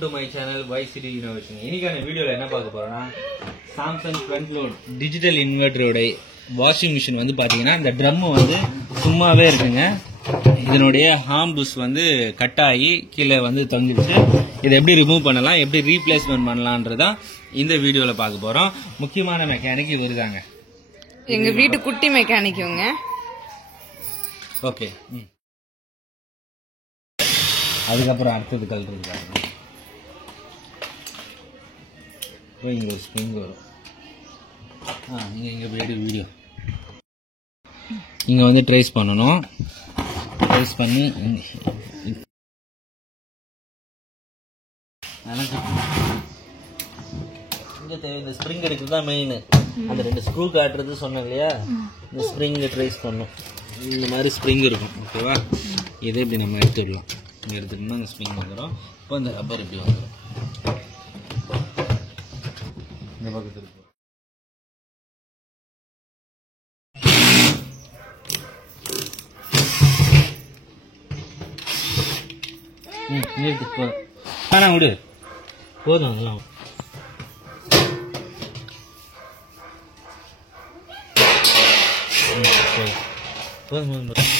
To my channel YCD Innovation. இன்னைக்கான வீடியோல என்ன பார்க்க போறோம்னா சாம்சங் ஃப்ரண்ட் லோட் டிஜிட்டல் இன்வெர்ட்டரோட வாஷிங் மிஷின் வந்து பாத்தீங்கன்னா இந்த ட்ரம் வந்து சும்மாவே இருக்குங்க. இதனுடைய ஹார்ம்புஸ் வந்து கட் ஆகி கீழே வந்து தொங்கிடுச்சு. இதை எப்படி ரிமூவ் பண்ணலாம், எப்படி ரீப்ளேஸ்மெண்ட் பண்ணலாம்ன்றதா இந்த வீடியோல பார்க்க போறோம். முக்கியமான மெக்கானிக் இவர் தாங்க, எங்க வீட்டு குட்டி மெக்கானிக்குங்க. ஓகே, அதுக்கப்புறம் அடுத்தது கல்றது பாருங்க. இங்கே ஒரு ஸ்ப்ரிங் வரும். இங்கே போய்ட்டு வீடியோ இங்கே வந்து ட்ரேஸ் பண்ணணும். ட்ரேஸ் பண்ணி இங்கே தேவை இந்த ஸ்ப்ரிங் எடுக்கிறது தான் மெயின். அந்த 2 ஸ்க்ரூ காட்டுறது சொன்னேன் இல்லையா, இந்த ஸ்ப்ரிங்கை ட்ரேஸ் பண்ணும். இந்த மாதிரி ஸ்ப்ரிங் இருக்கும். ஓகேவா, இதே இப்படி நம்ம எடுத்துடலாம். இங்கே எடுத்துட்டோம்னா இந்த ஸ்ப்ரிங் வந்துடும். இப்போ இந்த ரப்பர் இப்படி வந்துடும். இந்த பக்கத்தில் இருக்கும். நிறுத்து, போதும். ஆனால் விடு, போதும். அதெல்லாம் போதும் போதும்.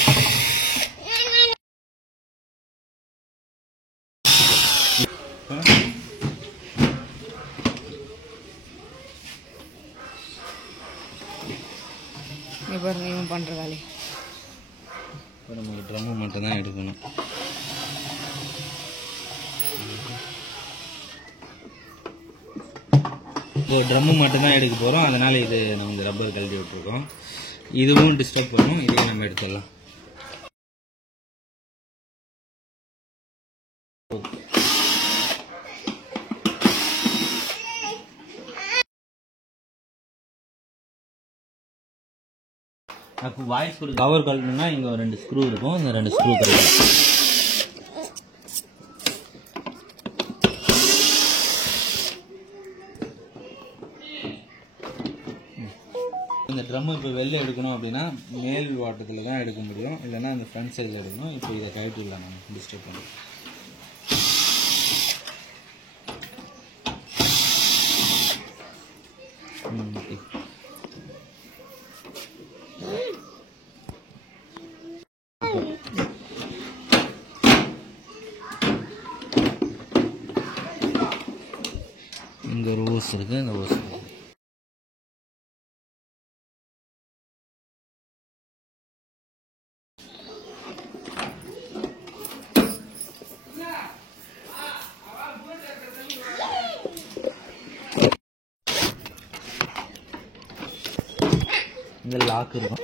இவன் பண்ற வேலை நமக்கு ட்ரம்மு மட்டும் தான் எடுக்கணும். இப்போ ட்ரம்மு மட்டும் தான் எடுக்க போகிறோம். அதனால் இது நம்ம இந்த ரப்பர் கழட்டி விட்டுருக்கோம். இதுவும் டிஸ்டர்ப் பண்ணும். இதையும் நம்ம எடுத்துடலாம். அப்போ வாய்ஸ் கொடுக்க கவர் கழட்டணும்னா இங்கே 2 ஸ்க்ரூ இருக்கும். இந்த 2 ஸ்க்ரூ கழட்டலாம். இந்த ட்ரம் இப்போ வெளில எடுக்கணும் அப்படின்னா மேல் வாட்டத்தில் தான் எடுக்க முடியும், இல்லைன்னா அந்த ஃப்ரண்ட் சைடில் எடுக்கணும். இப்போ இதை கழட்டிடலாம். நம்ம டிஸ்டர்ப் பண்ணி இங்கே ஒரு ஓஸ் இருக்குது. இந்த ஓஸ் இந்த லாக் இருக்கும்.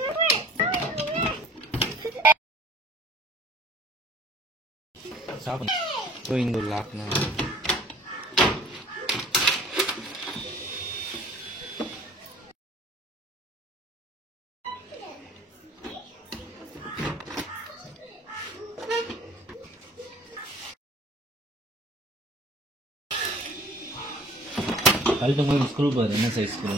ஸோ இங்கே ஒரு லாக்னா கழட்டும் போது ஸ்க்ரூ பாரு, என்ன சைஸ் ஸ்க்ரூ.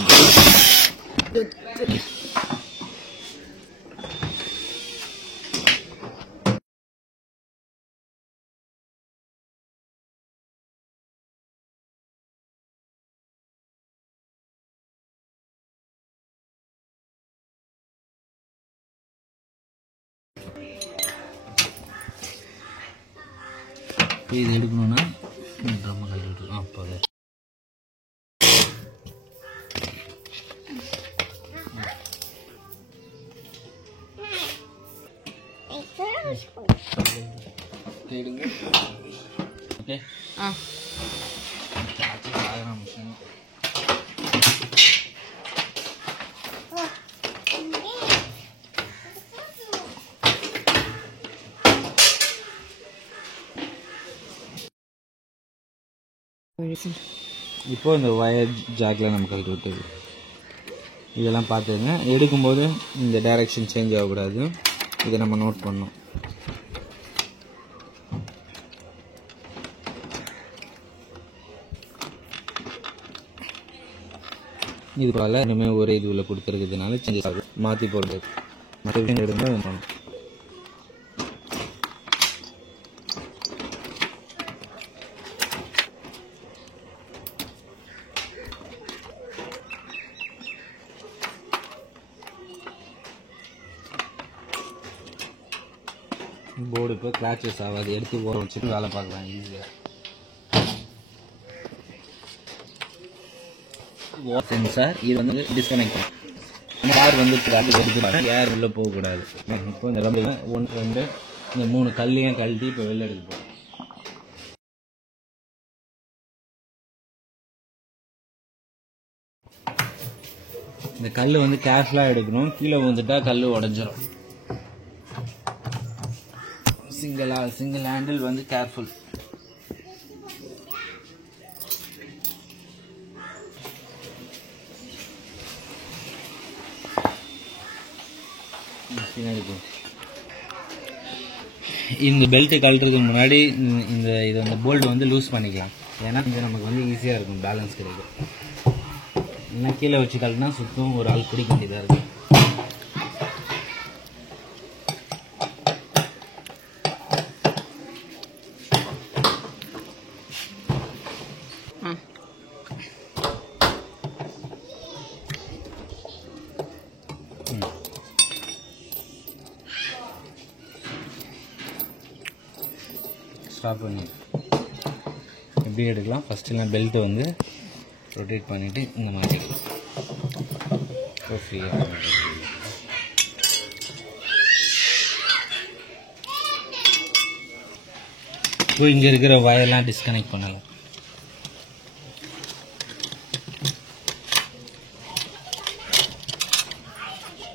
இது எடுக்கணும்னா ட்ரம்ம கழட்டி அப்போ அது ஓகே. மிஷின் இப்போ இந்த வயர் ஜாக்கில் நம்ம கழட்டி விட்டது. இதெல்லாம் பார்த்துங்க. எடுக்கும்போது இந்த டைரெக்ஷன் சேஞ்ச் ஆகக்கூடாது. இதை நம்ம நோட் பண்ணணும். இது போல் இனிமேல் ஒரே இதுவில் கொடுத்துருக்கிறதுனால சேஞ்சஸ் ஆகும். மாற்றி போடுறது மற்ற விஷயம் எடுக்கும்போது போர்டு இப்போ கிராச்சஸ் ஆகாது, எடுத்து ஓர வச்சுட்டு வேலை பார்க்கலாம் ஈஸியாக. சென்சார் இது வந்து டிஸ்கனெக்ட் ஏர் வந்து எடுத்து ஏர் உள்ளே போகக்கூடாது. இப்போ இந்த 1 2 இந்த 3 கல்லையும் கழட்டி இப்போ வெளில எடுக்க போகிறோம். இந்த கல் வந்து கேர்ஃபுல்லாக எடுக்கணும், கீழே வந்துட்டா கல் உடஞ்சிரும். சிங்கிள் ஹேண்டில் வந்து கேர்ஃபுல். இந்த பெல்ட்டு கழட்டுறதுக்கு முன்னாடி இது அந்த போல்டு வந்து லூஸ் பண்ணிக்கலாம். ஏன்னா இது நமக்கு வந்து ஈஸியாக இருக்கும், பேலன்ஸ் கிடைக்கும். இல்லைன்னா கீழே வச்சு கழட்டினா சுத்தம் ஒரு ஆள் பிடிக்க வேண்டியதாக இருக்கும். ஸ்டாப் பண்ணி எப்படி எடுக்கலாம்? ஃபஸ்ட்டுலாம் பெல்ட்டு வந்து ரொட்டேட் பண்ணிவிட்டு இந்த மாதிரி எடுக்கலாம். இப்போ ஃப்ரீயாக இப்போ இங்கே இருக்கிற வயர்லாம் டிஸ்கனெக்ட் பண்ணலாம்.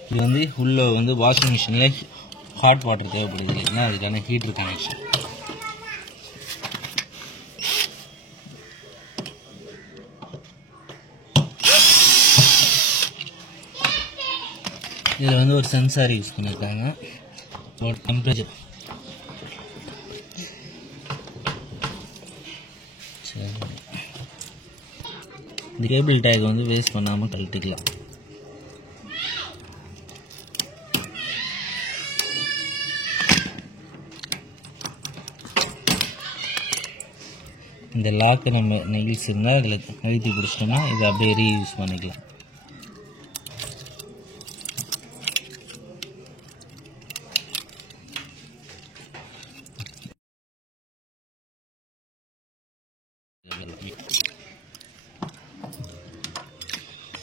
இது வந்து உள்ளே வந்து வாஷிங் மிஷினில் ஹாட் வாட்டர் தேவைப்படுது இல்லைங்களா, அதுக்கான ஹீட்ரு கனெக்ஷன். இதில் வந்து ஒரு சென்சார் யூஸ் பண்ணியிருக்காங்க, ஒரு டெம்பரேச்சர். சரி, இந்த கேபிள் டேக் வந்து வேஸ்ட் பண்ணாமல் கழட்டிக்கலாம். இந்த லாக்கு நம்ம நெகில்ஸ் இருந்தால் அதில் அழுத்தி பிடிச்சிட்டோம்னா இதை அப்படியே ரீயூஸ் பண்ணிக்கலாம்.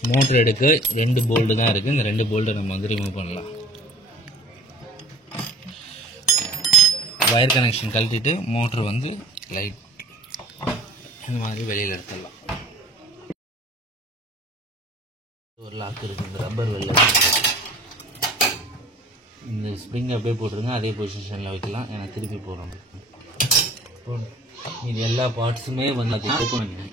மோட்டர் எடுக்க 2 போல்டு தான் இருக்குது, இந்த 2 போல்டை நம்ம வந்து ரிமூவ் பண்ணலாம். வயர் கனெக்ஷன் கழட்டிட்டு மோட்டர் வந்து லைட் இந்த மாதிரி வெளியில் எடுத்துடலாம். ஒரு லாக் இருக்குது, இந்த ரப்பர் வெளில இந்த ஸ்ப்ரிங் அப்படியே போட்டுருங்க, அதே பொசிஷனில் வைக்கலாம். எனக்கு திருப்பி போகிறோம். இது எல்லா பார்ட்ஸுமே வந்து அது ஓப்பன் பண்ணி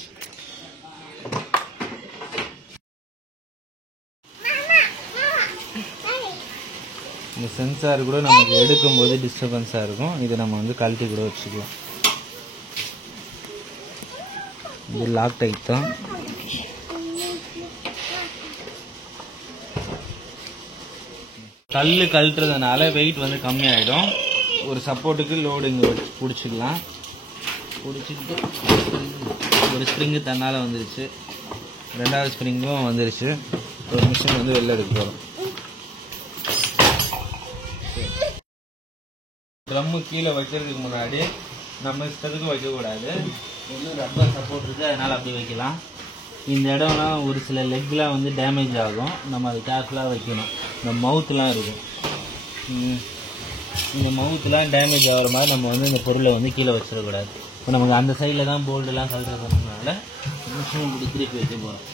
இந்த சென்சார் கூட நமக்கு எடுக்கும்போது டிஸ்டர்பன்ஸாக இருக்கும். இதை நம்ம வந்து கழட்டி கூட வச்சுக்கலாம். இது லாக் டைப் தான். கல் கழட்டுறதுனால வெயிட் வந்து கம்மியாகிடும். ஒரு சப்போர்ட்டுக்கு லோடு இங்கே பிடிச்சிக்கலாம். பிடிச்சிட்டு ஒரு ஸ்ப்ரிங்கு தன்னால் வந்துருச்சு, 2வது ஸ்ப்ரிங்கும் வந்துருச்சு. ஒரு மிஷின் வந்து வெளில எடுக்க போகிறோம். ட்ரம்மு கீழே வைக்கிறதுக்கு முன்னாடி நம்ம இஷ்டத்துக்கு வைக்கக்கூடாது. இன்னும் ரப்பர் சப்போர்ட் இருக்குது, அதனால் அப்படி வைக்கலாம். இந்த இடம்லாம் ஒரு சில லெக்லாம் வந்து டேமேஜ் ஆகும், நம்ம அது கேர்ஃபுல்லாக வைக்கணும். இந்த மவுத்துலாம் இருக்கும், இந்த மவுத்துலாம் டேமேஜ் ஆகிற மாதிரி நம்ம வந்து இந்த பொருளை வந்து கீழே வச்சிடக்கூடாது. இப்போ நமக்கு அந்த சைடில் தான் போல்டெல்லாம் கழட்டுறதுனால மிஷின் இப்படி திருப்பி வைக்க போகிறோம்.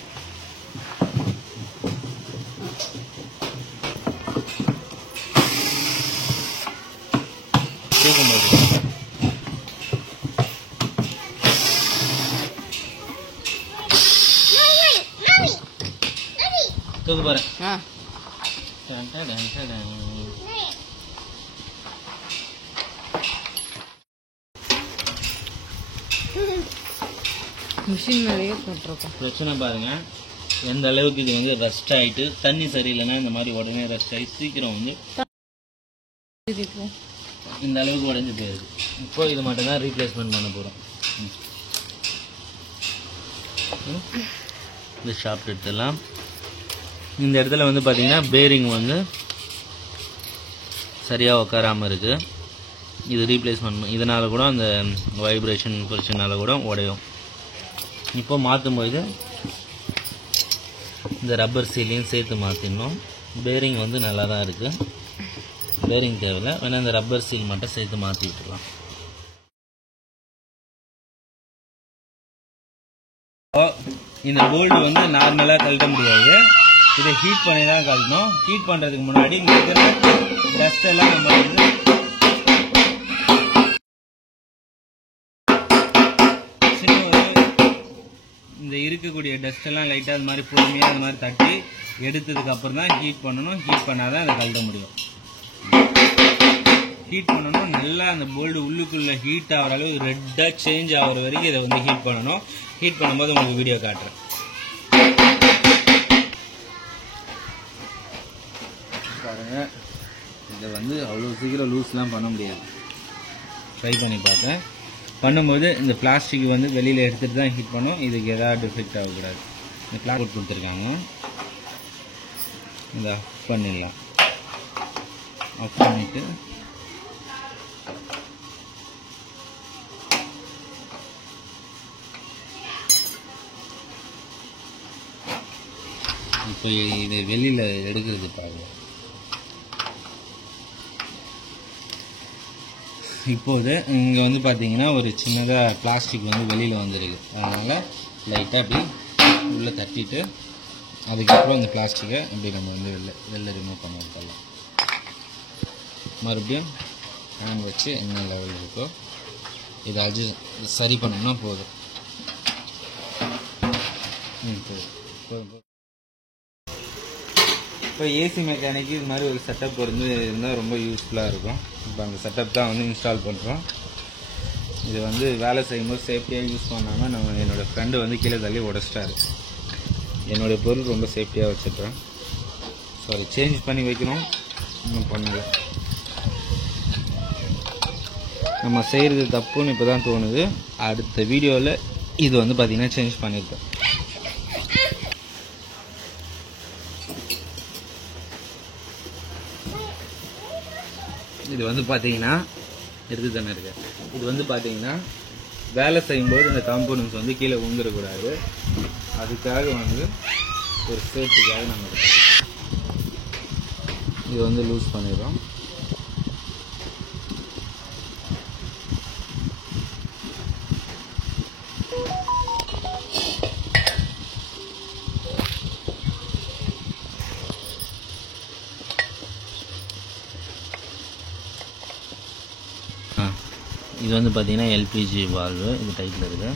தூக்கு பாரு. மிஷின் மேலேயே போட்டிருக்கோம். பிரச்சனை பாருங்க, எந்த அளவுக்கு இது வந்து ரஸ்ட் ஆகிட்டு, தண்ணி சரியில்லைன்னா இந்த மாதிரி உடனே ரஸ்ட் ஆகி சீக்கிரம் வந்து இந்த அளவுக்கு உடஞ்சி போயிடுது. இப்போ இது மட்டும் தான் ரீப்ளேஸ்மெண்ட் பண்ண போகிறோம். இந்த ஷாப்ட் எடுத்துடலாம். இந்த இடத்துல வந்து பார்த்தீங்கன்னா பேரிங் வந்து சரியாக உட்காராமல் இருக்குது. இது ரீப்ளேஸ் பண்ணணும். இதனால் கூட அந்த வைப்ரேஷன் பிரச்சனால கூட உடையும். இப்போ மாற்றும்போது இந்த ரப்பர் சீலையும் சேர்த்து மாற்றிடணும். பேரிங் வந்து நல்லா தான் இருக்குது, பேரிங் தேவையில்லை, வேணால் இந்த ரப்பர் சீல் மட்டும் சேர்த்து மாற்றி விட்டுடலாம். இந்த போல்டு வந்து நார்மலாக கழட்ட முடியாது, இதை ஹீட் பண்ணி தான் கழட்டணும். ஹீட் பண்ணுறதுக்கு முன்னாடி இங்கே இருக்கிற டஸ்ட் எல்லாம் நம்ம வந்து இந்த இருக்கக்கூடிய டஸ்ட் எல்லாம் லைட்டாக அது மாதிரி பொறுமையாக அந்த மாதிரி தட்டி எடுத்ததுக்கு அப்புறம் தான் ஹீட் பண்ணணும். ஹீட் பண்ணால் தான் அதை கழட்ட முடியும். ஹீட் பண்ணணும் நல்லா, அந்த போல்டு உள்ளுக்குள்ளே ஹீட் ஆகிற அளவு ரெட்டாக சேஞ்ச் ஆகிற வரைக்கும் இதை வந்து ஹீட் பண்ணணும். ஹீட் பண்ணும்போது உங்களுக்கு வீடியோ காட்டுறேன். பாருங்கள், இதை வந்து அவ்வளோ சீக்கிரம் லூஸ்லாம் பண்ண முடியாது. ட்ரை பண்ணி பார்த்தேன். பண்ணும்போது இந்த பிளாஸ்டிக் வந்து வெளியில் எடுத்துகிட்டு தான் ஹீட் பண்ணும். இதுக்கு எதாவது டிஃபெக்ட் ஆகக்கூடாது. இந்த பிளாஸ்டிக் கொடுத்துருக்காங்க, இதை ஆஃப் பண்ணிடலாம். ஆஃப் பண்ணிவிட்டு இப்போ இதை வெளியில் எடுக்கிறது பாருங்க. இப்போது இங்கே வந்து பார்த்தீங்கன்னா ஒரு சின்னதாக பிளாஸ்டிக் வந்து வெளியில் வந்துருக்கு. அதனால் லைட்டாக அப்படி உள்ளே தட்டிட்டு அதுக்கப்புறம் இந்த பிளாஸ்டிக்கை அப்படி நம்ம வந்து வெளில ரிமூவ் பண்ண விட்டுடலாம். மறுபடியும் ஹேண்ட் வச்சு என்ன லெவல் இருக்கோ இதாச்சும் சரி பண்ணோம்னா போதும். போதும். இப்போ ஏசி மெக்கானிக்கு இது மாதிரி ஒரு செட்டப் இருந்தால் ரொம்ப யூஸ்ஃபுல்லாக இருக்கும். இப்போ அந்த செட்டப் தான் வந்து இன்ஸ்டால் பண்ணுறோம். இது வந்து வேலை செய்யும்போது சேஃப்டியாக யூஸ் பண்ணாமல் என்னோடய ஃப்ரெண்டு வந்து கீழே தள்ளி உடச்சிட்டாரு. என்னுடைய பொருள் ரொம்ப சேஃப்டியாக வச்சுருக்கேன். ஸோ அதை சேஞ்ச் பண்ணி வைக்கணும், இன்னும் பண்ணலை. நம்ம செய்கிறது தப்புன்னு இப்போ தான் தோணுது. அடுத்த வீடியோவில் இது வந்து பார்த்திங்கன்னா சேஞ்ச் பண்ணியிருக்கேன். இது வந்து பார்த்தீங்கன்னா எடுத்து தானே இருக்கு. இது வந்து பார்த்தீங்கன்னா வேலை செய்யும்போது இந்த காம்போனன்ட்ஸ் வந்து கீழே விழுந்துடக்கூடாது. அதுக்காக வந்து ஒரு சேஃப்டிக்காக நம்ம இது வந்து லூஸ் பண்ணிடுறோம். இது வந்து பார்த்தீங்கன்னா எல்பிஜி வால்வு, இது டைட்டில் இருக்குது.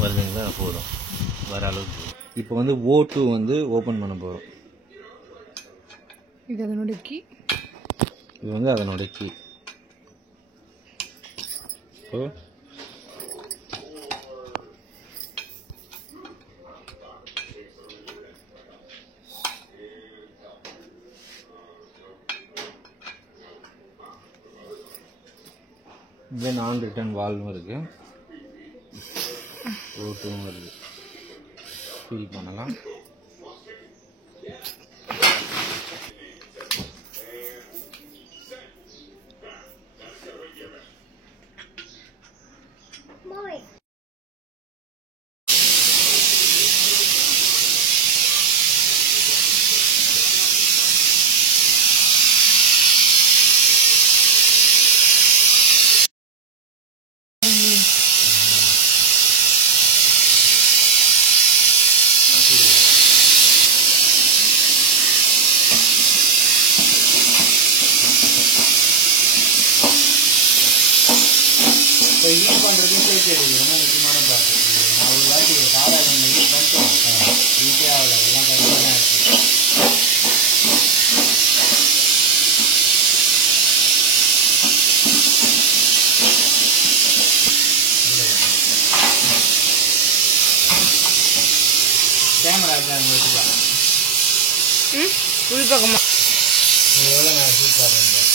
வருதுங்களா? போதும், வர அளவுக்கு. இப்போ வந்து O2 வந்து ஓப்பன் பண்ண போகிறோம். இது அதனோட கீ. இது வந்து அதனோட கீ. ஸோ இங்கே நான் ரிட்டர்ன் வால்வும் இருக்குது, O2வும் வருது. ஃபில் பண்ணலாம். இப்போ யூஸ் பண்ணுறதுக்கும் சேஃப்டி இருக்குது, ரொம்ப முக்கியமான பார்த்து. நான் ஒரு வாட்டி சாதாரண யூஸ் பண்ணிட்டோம், ஈஸியாக ஆகலை, எல்லாம் கரெக்டாக தான் இருக்குது. கேமரா தான் வச்சுக்கலாம். உள் பக்கமா எவ்வளோ நான் ஷூட் பண்ணுறேன்.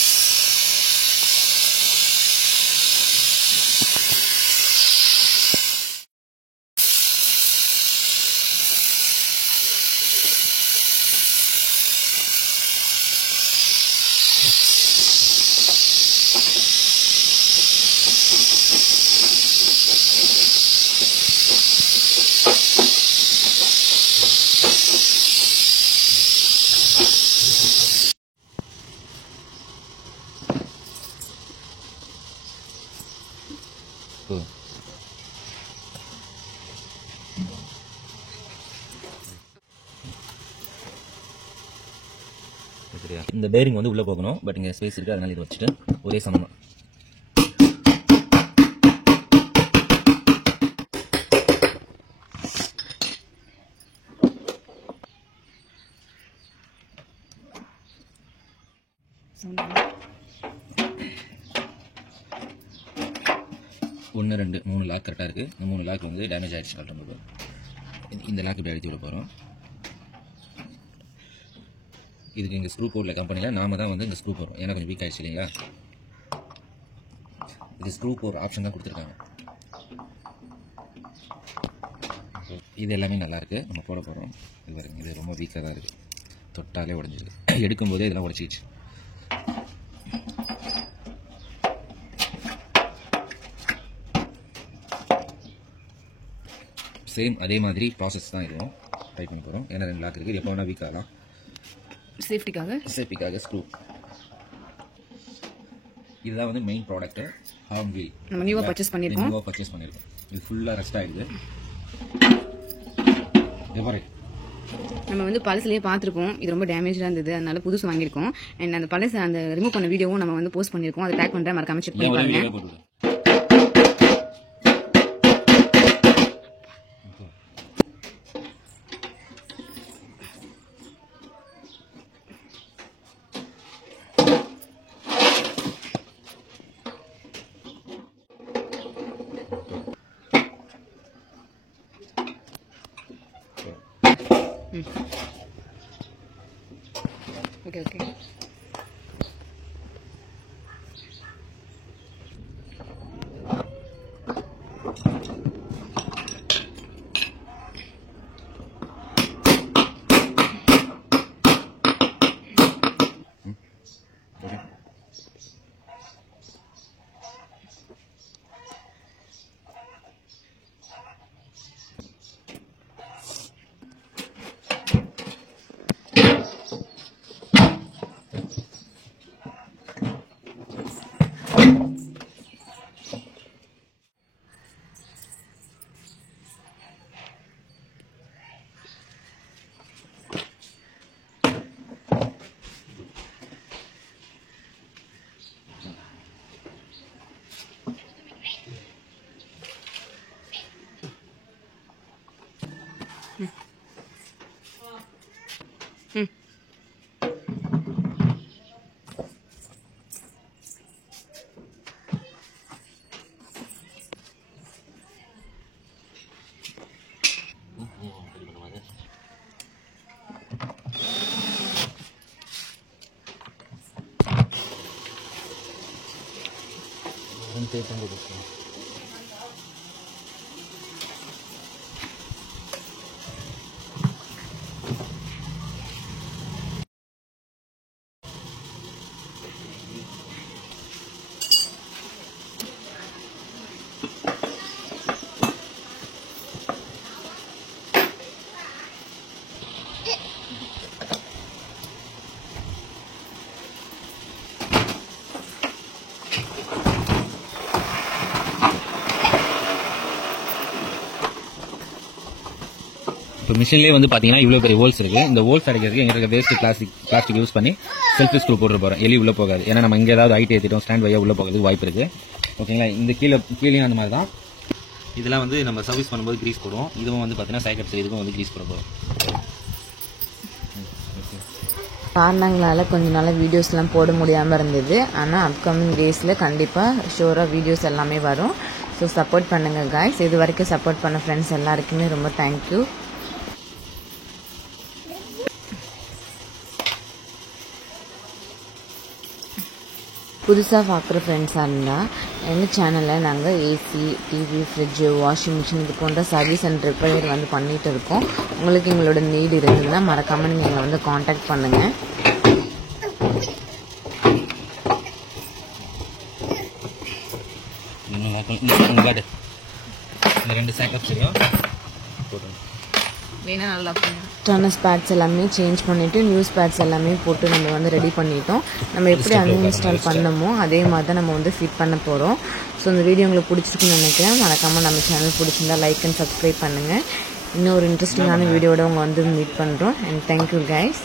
இந்த பேரிங் வந்து உள்ள போகணும், பட் இங்க ஸ்பேஸ் இருக்கு, அதனால இதை வச்சுட்டு ஒரே சமம். ஒன்று 2 3 லாக் கரெக்டாக இருக்குது. இந்த 3 லாக் வந்து டேமேஜ் ஆகிடுச்சு. கரெக்டாக இந்த லாக் இப்படி அழுத்தி விட போகிறோம். இதுக்கு இங்கே ஸ்க்ரூ போடல கம்பெனியில், நாம தான் வந்து இங்கே ஸ்க்ரூ போடுறோம். ஏன்னா கொஞ்சம் வீக் ஆகிடுச்சு இல்லைங்களா. இது ஸ்க்ரூ போடுற ஆப்ஷன் தான் கொடுத்துருக்காங்க. இது எல்லாமே நல்லாயிருக்கு, நம்ம போட போகிறோம். இது ரொம்ப வீக்காக தான் இருக்குது, தொட்டாலே உடஞ்சிது. எடுக்கும்போதே இதெல்லாம் உடச்சிக்கிச்சு. சேம் அதே மாதிரி ப்ராசஸ் தான் இதுவும் ட்ரை பண்ணி போகிறோம். ஏன்னா 2 லாக் இருக்குது, எப்போ வேணால் வீக் ஆகலாம். சேஃப்டிக்காக ஸ்க்ரூ. இதுதான் வந்து மெயின் ப்ராடக்ட், ஹார்ன் வீல். நம்ம நியூவாக பர்ச்சேஸ் பண்ணியிருக்கோம். இது ஃபுல்லாக ரெஸ்ட் ஆகிடுது. நம்ம வந்து பழசுலேயே பார்த்துருக்கோம், இது ரொம்ப டேமேஜாக இருந்தது, அதனால புதுசு வாங்கியிருக்கோம். அண்ட் அந்த பழசு அந்த ரிமூவ் பண்ண வீடியோவும் நம்ம வந்து போஸ்ட் பண்ணியிருக்கோம், அதை டேக் பண்ணுறேன், மறக்காம செக் பண்ணி பாருங்க. ஓகே இப்போ மிஷின்லேயே வந்து பார்த்தீங்கன்னா இவ்வளோ பெரிய ஹோல்ஸ் இருக்குது. இந்த ஹோல்ஸ் அடைக்கிறதுக்கு எங்களுக்கு வேஸ்ட் பிளாஸ்டிக் யூஸ் பண்ணி செல்ஃப் ஸ்க்ரூ போட்டு போகிறோம். எலி உள்ளே போகாது. ஏன்னா நம்ம இங்கே ஏதாவது ஹைட் ஏற்றிட்டோம், ஸ்டாண்ட் வையாக உள்ளே போகிறதுக்கு வாய்ப்பு இருக்குது. ஓகேங்களா. இந்த கீழேயும் அந்த மாதிரி தான். இதெல்லாம் வந்து நம்ம சர்வீஸ் பண்ணும்போது க்ரீஸ் போடுவோம். இதுவும் வந்து பார்த்தீங்கன்னா சைக்கிள் இதுக்கும் வந்து க்ரீஸ் போட போகிறோம். காரணங்களால் கொஞ்ச நாள் வீடியோஸ்லாம் போட முடியாமல் இருந்தது. ஆனால் அப்கமிங் டேஸில் கண்டிப்பாக ஷோராக வீடியோஸ் எல்லாமே வரும். ஸோ சப்போர்ட் பண்ணுங்கள் காய்ஸ். இது வரைக்கும் சப்போர்ட் பண்ண ஃப்ரெண்ட்ஸ் எல்லாருக்குமே ரொம்ப தேங்க்யூ. புதுசாக பார்க்குற ஃப்ரெண்ட்ஸாக இருந்தால் எங்கள் சேனலில் நாங்கள் AC, TV, fridge, washing machine இது போன்ற சர்வீஸ் அண்ட் ரிப்பேர் வந்து பண்ணிகிட்டு இருக்கோம். உங்களுக்கு எங்களோட நீடு இருந்ததுன்னா மறக்காமல் நீங்கள் எங்களை வந்து காண்டாக்ட் பண்ணுங்கள். இந்த 2 சேக்கப் சரியும் போட்டு வேணா நல்லா டர்னஸ் பேட்ஸ் எல்லாமே சேஞ்ச் பண்ணிவிட்டு நியூஸ் பேட்ஸ் எல்லாமே போட்டு நம்ம வந்து ரெடி பண்ணிட்டோம். நம்ம எப்படி அன்இன்ஸ்டால் பண்ணமோ அதே மாதிரி தான் நம்ம வந்து ஃபிட் பண்ண போகிறோம். ஸோ இந்த வீடியோ உங்களுக்கு பிடிச்சிருக்குன்னு நினைக்கிறேன். மறக்காமல் நம்ம சேனல் பிடிச்சிருந்தா லைக் அண்ட் சப்ஸ்கிரைப் பண்ணுங்கள். இன்னொரு இன்ட்ரெஸ்டிங்கான வீடியோட உங்களை வந்து மீட் பண்ணுறோம். And thank you guys.